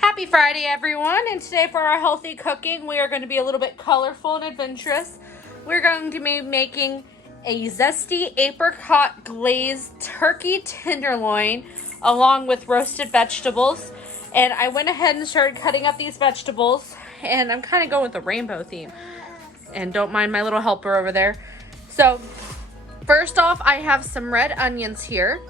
Happy Friday, everyone, and today for our healthy cooking, we are going to be a little bit colorful and adventurous. We're going to be making a zesty apricot glazed turkey tenderloin along with roasted vegetables. And I went ahead and started cutting up these vegetables, and I'm kind of going with the rainbow theme. And don't mind my little helper over there. So, first off, I have some red onions here.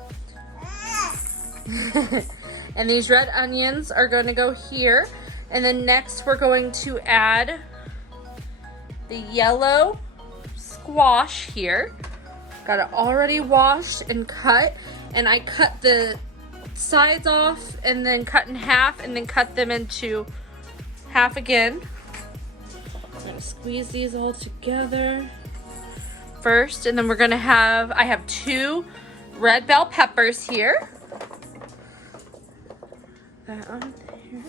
And these red onions are going to go here. And then next we're going to add the yellow squash here. Got it already washed and cut. And I cut the sides off and then cut in half and then cut them into half again. I'm going to squeeze these all together first. And then we're going to have, I have 2 red bell peppers here. That on there.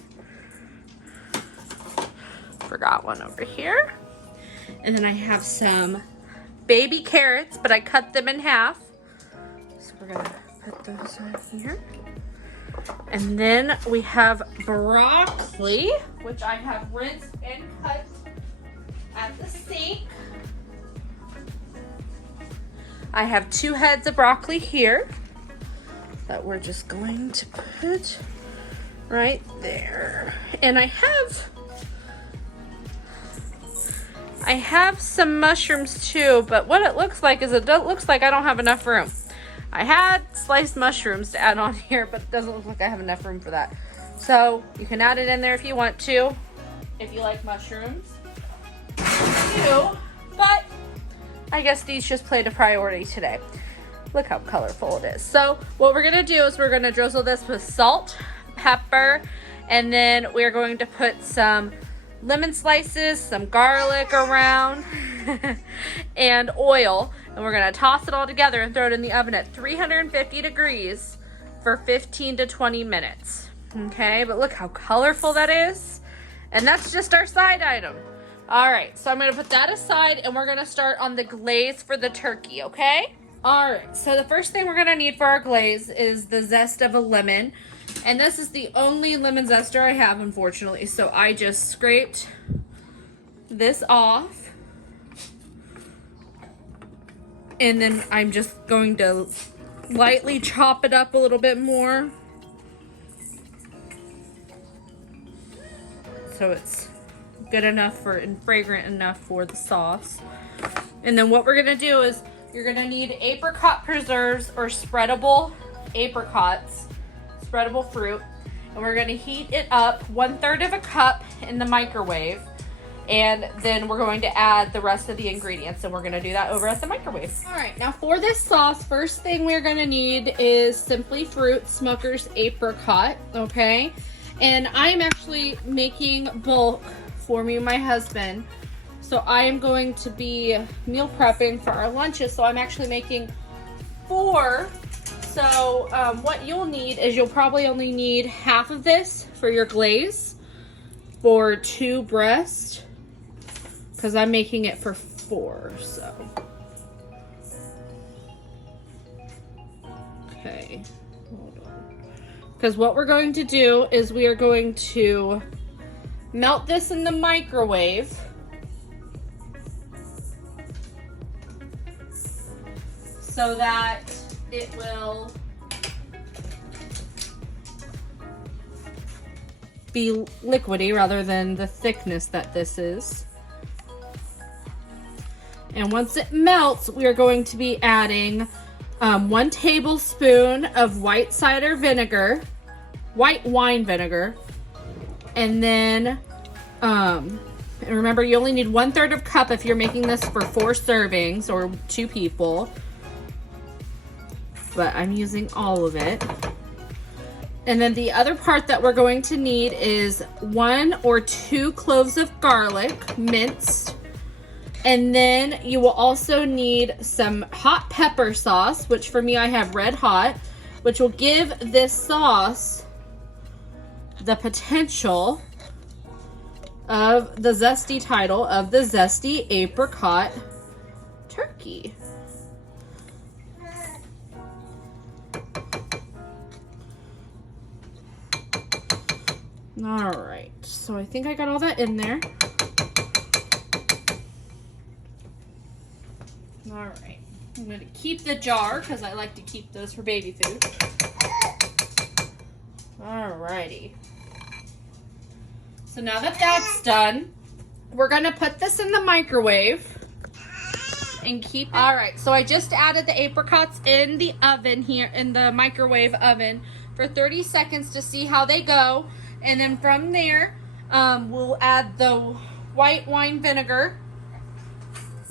Forgot one over here. And then I have some baby carrots, but I cut them in half. So we're gonna put those on here. And then we have broccoli, which I have rinsed and cut at the sink. I have 2 heads of broccoli here that we're just going to put right there. And I have some mushrooms too, but what it looks like is it looks like I don't have enough room. I had sliced mushrooms to add on here, but it doesn't look like I have enough room for that. So you can add it in there if you want to, if you like mushrooms. But I guess these just played a priority today. Look how colorful it is. So what we're gonna do is we're gonna drizzle this with salt, pepper, and then we're going to put some lemon slices, some garlic around, and oil, and we're going to toss it all together and throw it in the oven at 350 degrees for 15 to 20 minutes. Okay, but look how colorful that is. And that's just our side item. All right, so I'm going to put that aside, and we're going to start on the glaze for the turkey, okay? All right, so the first thing we're going to need for our glaze is the zest of a lemon. And this is the only lemon zester I have, unfortunately. So I just scraped this off. And then I'm just going to lightly chop it up a little bit more, so it's good enough for and fragrant enough for the sauce. And then what we're gonna do is you're gonna need apricot preserves or spreadable apricots, spreadable fruit, and we're gonna heat it up 1/3 of a cup in the microwave, and then we're going to add the rest of the ingredients, and we're gonna do that over at the microwave. All right, now for this sauce, first thing we're gonna need is Simply Fruit Smucker's Apricot, okay? And I'm actually making bulk for me and my husband, so I am going to be meal prepping for our lunches, so I'm actually making 4. So what you'll need is you'll probably only need half of this for your glaze for 2 breasts, because I'm making it for 4, so. Okay, hold on. Because what we're going to do is we are going to melt this in the microwave. So that it will be liquidy rather than the thickness that this is. And once it melts, we are going to be adding 1 tablespoon of white cider vinegar, white wine vinegar, and then and remember, you only need 1/3 of a cup if you're making this for 4 servings or 2 people. But I'm using all of it. And then the other part that we're going to need is 1 or 2 cloves of garlic, minced. And then you will also need some hot pepper sauce, which for me I have Red Hot, which will give this sauce the potential of the zesty title of the Zesty Apricot Turkey. All right, so I think I got all that in there. All right, I'm gonna keep the jar because I like to keep those for baby food. All righty. So now that that's done, we're gonna put this in the microwave and keep it. All right, so I just added the apricots in the oven here, in the microwave oven for 30 seconds to see how they go. And then from there, we'll add the white wine vinegar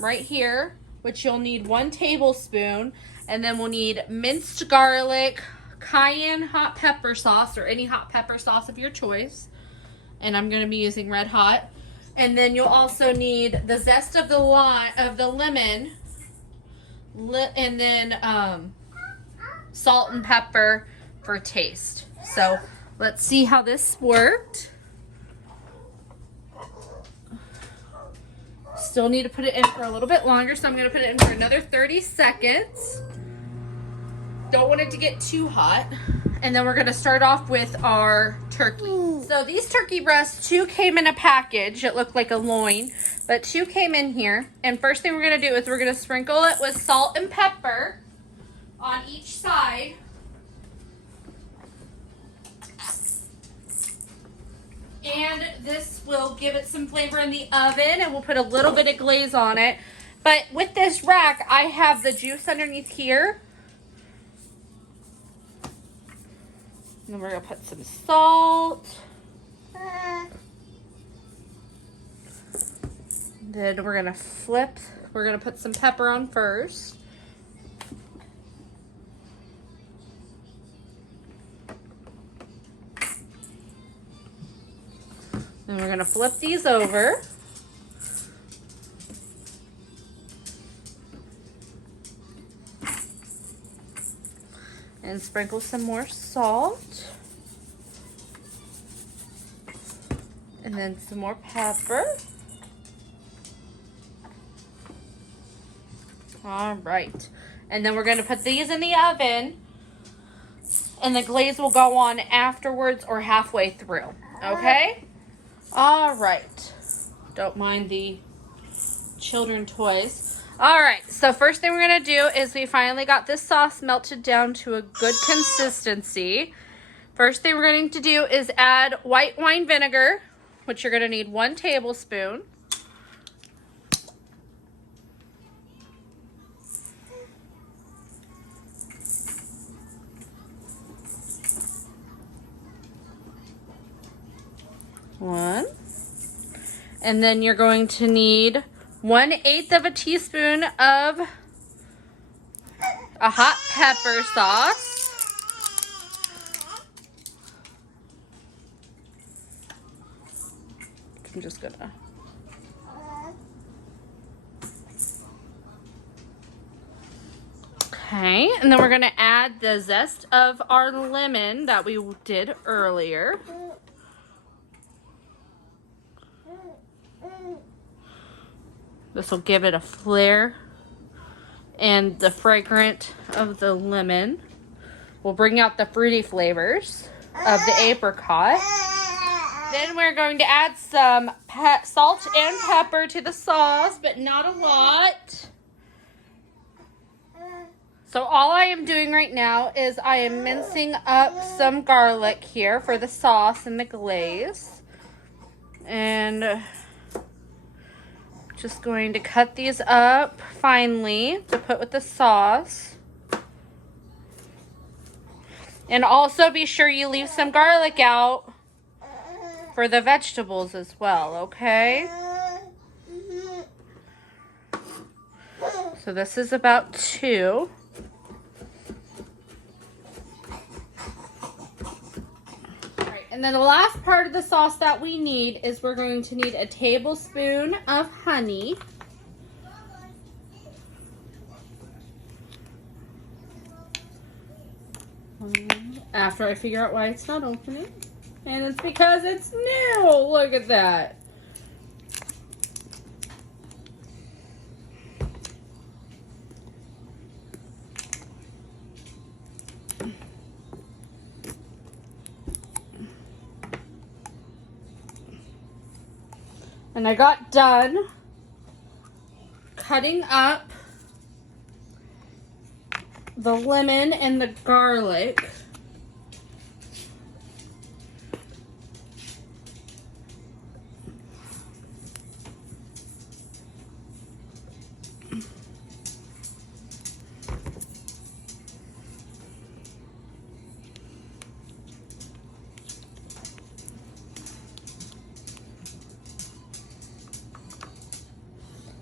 right here, which you'll need 1 tablespoon. And then we'll need minced garlic, cayenne hot pepper sauce, or any hot pepper sauce of your choice. And I'm gonna be using Red Hot. And then you'll also need the zest of the lemon, and then salt and pepper for taste. So let's see how this worked. Still need to put it in for a little bit longer, so I'm going to put it in for another 30 seconds. Don't want it to get too hot. And then we're going to start off with our turkey. So these turkey breasts, 2 came in a package. It looked like a loin, but 2 came in here. And first thing we're going to do is we're going to sprinkle it with salt and pepper on each side. And this will give it some flavor in the oven, and we'll put a little bit of glaze on it. But with this rack, I have the juice underneath here. And then we're going to put some salt. Then we're going to flip. We're going to put some pepper on first. And we're going to flip these over. And sprinkle some more salt. And then some more pepper. All right. And then we're going to put these in the oven. And the glaze will go on afterwards or halfway through. Okay? All right. Don't mind the children toys. All right. So first thing we're going to do is we finally got this sauce melted down to a good consistency. First thing we're going to do is add white wine vinegar, which you're going to need 1 tablespoon. One. And then you're going to need 1/8 of a teaspoon of a hot pepper sauce. I'm just gonna. Okay, and then we're gonna add the zest of our lemon that we did earlier. This will give it a flair, and the fragrance of the lemon will bring out the fruity flavors of the apricot. Then we're going to add some salt and pepper to the sauce, but not a lot. So all I am doing right now is I am mincing up some garlic here for the sauce and the glaze. And just going to cut these up finely to put with the sauce. And also be sure you leave some garlic out for the vegetables as well, okay? So this is about 2. And then the last part of the sauce that we need is we're going to need a tablespoon of honey. After I figure out why it's not opening. And it's because it's new. Look at that. And I got done cutting up the lemon and the garlic.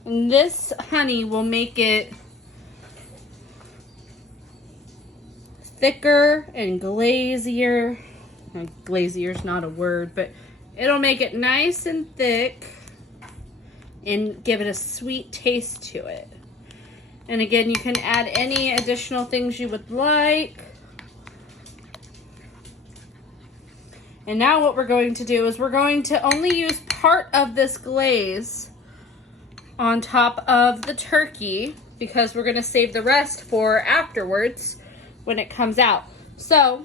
And this honey will make it thicker and glazier. Glazier is not a word, but it'll make it nice and thick and give it a sweet taste to it. And again, you can add any additional things you would like. And now what we're going to do is we're going to only use part of this glaze on top of the turkey because we're going to save the rest for afterwards when it comes out. So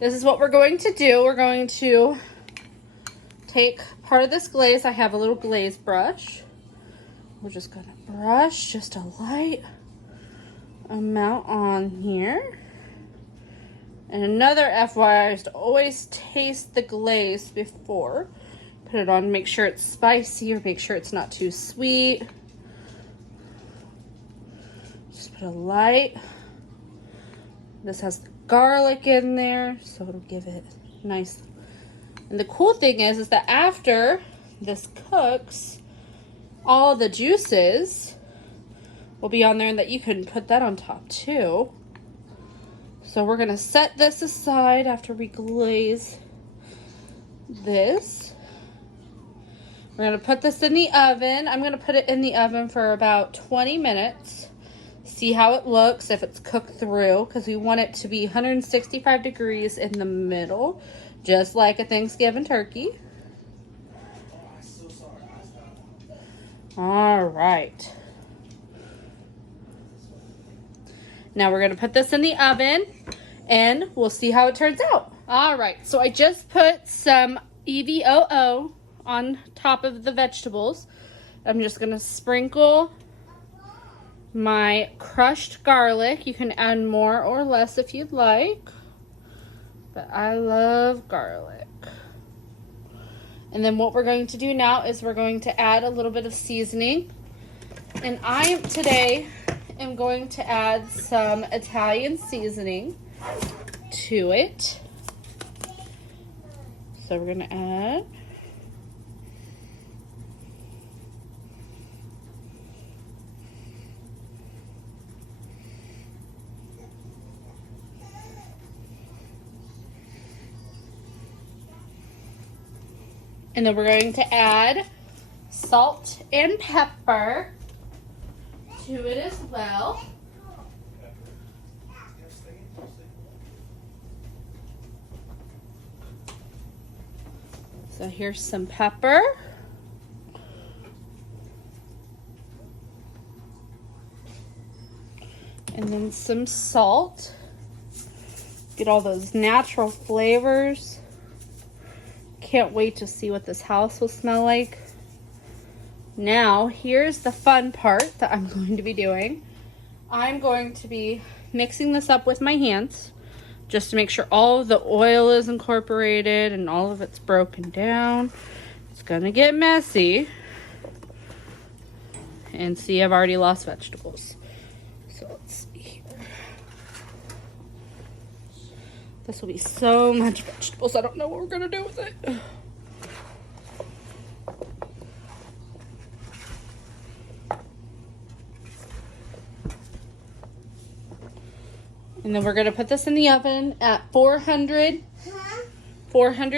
this is what we're going to do. We're going to take part of this glaze. I have a little glaze brush. We're just going to brush just a light amount on here. And another FYI is to always taste the glaze before. Put it on, make sure it's spicy or make sure it's not too sweet. Just put a light. This has the garlic in there, so it'll give it nice. And the cool thing is that after this cooks, all the juices will be on there and that you can put that on top too. So we're gonna set this aside after we glaze this. We're gonna put this in the oven. I'm gonna put it in the oven for about 20 minutes. See how it looks, if it's cooked through, because we want it to be 165 degrees in the middle, just like a Thanksgiving turkey. All right. Now we're gonna put this in the oven and we'll see how it turns out. All right, so I just put some EVOO on top of the vegetables. I'm just gonna sprinkle my crushed garlic. You can add more or less if you'd like, but I love garlic. And then what we're going to do now is we're going to add a little bit of seasoning. And I today am going to add some Italian seasoning to it. So we're gonna add and then we're going to add salt and pepper to it as well. So here's some pepper. And then some salt. Get all those natural flavors. Can't wait to see what this house will smell like. Now, here's the fun part that I'm going to be doing. I'm going to be mixing this up with my hands just to make sure all of the oil is incorporated and all of it's broken down. It's gonna get messy. And see, I've already lost vegetables. So let's see here. This will be so much vegetables. I don't know what we're gonna do with it. And then we're gonna put this in the oven at 400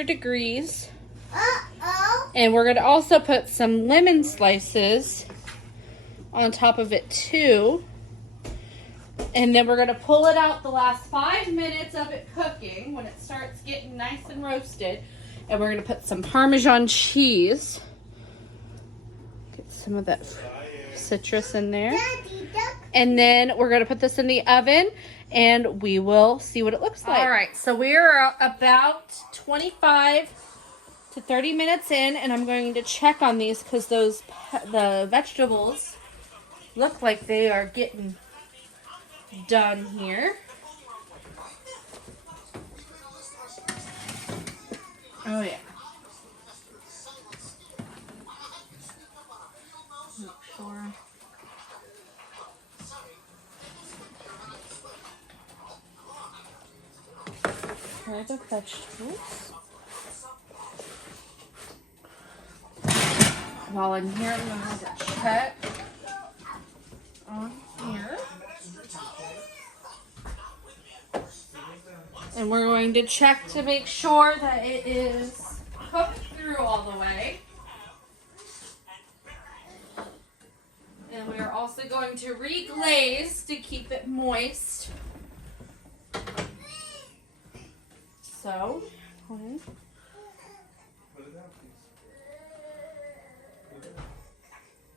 degrees. And we're gonna also put some lemon slices on top of it too. And then we're gonna pull it out the last 5 minutes of it cooking when it starts getting nice and roasted. And we're gonna put some Parmesan cheese. Get some of that citrus in there. And then we're gonna put this in the oven and we will see what it looks like. All right, so we're about 25 to 30 minutes in, and I'm going to check on these because the vegetables look like they are getting done here. Oh yeah. Make sure. Try the vegetables. While I'm here, I'm going to have to check on here. And we're going to check to make sure that it is cooked through all the way. And we are also going to re-glaze to keep it moist. So, oh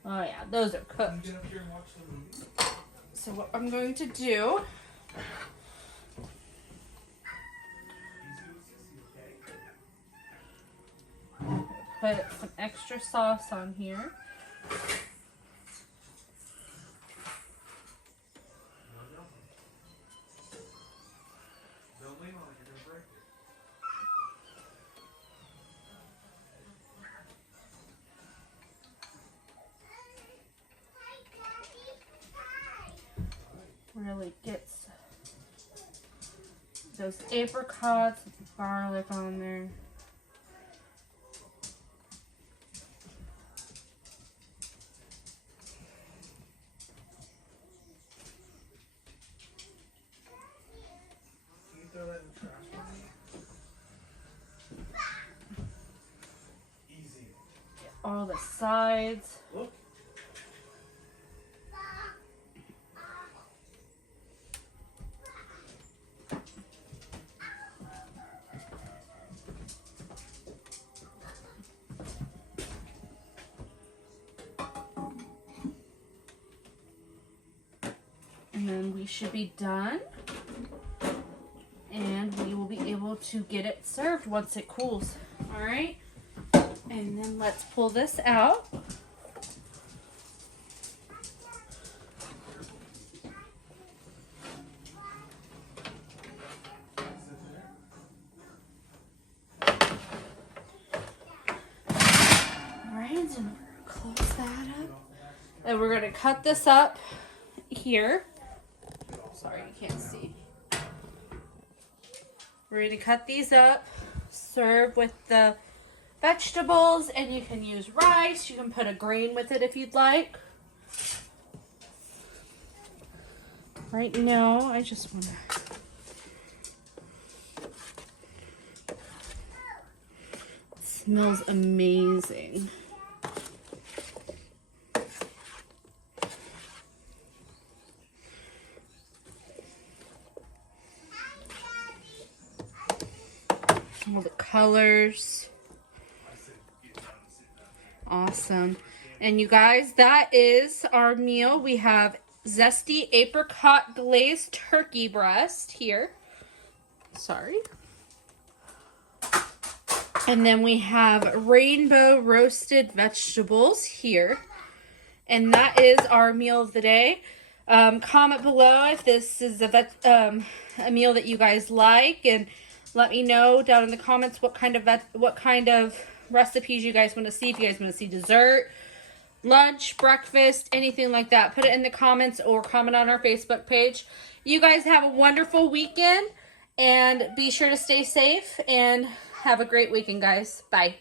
yeah, those are cooked. So what I'm going to do, put some extra sauce on here. Really gets those apricots with the garlic on there. Can you throw that in the trash for me? Easy. Get all the sides. Look. And then we should be done. And we will be able to get it served once it cools. All right. And then let's pull this out. All right, and we're gonna close that up. And we're gonna cut this up here. Sorry, you can't see. We're going to cut these up, serve with the vegetables, and you can use rice. You can put a grain with it if you'd like. Right now, I just want to... It smells amazing. All the colors. Awesome. And you guys, that is our meal. We have zesty apricot glazed turkey breast here. Sorry. And then we have rainbow roasted vegetables here. And that is our meal of the day. Comment below if this is a meal that you guys like, and let me know down in the comments what kind of recipes you guys want to see. If you guys want to see dessert, lunch, breakfast, anything like that, put it in the comments or comment on our Facebook page. You guys have a wonderful weekend, and be sure to stay safe and have a great weekend, guys. Bye.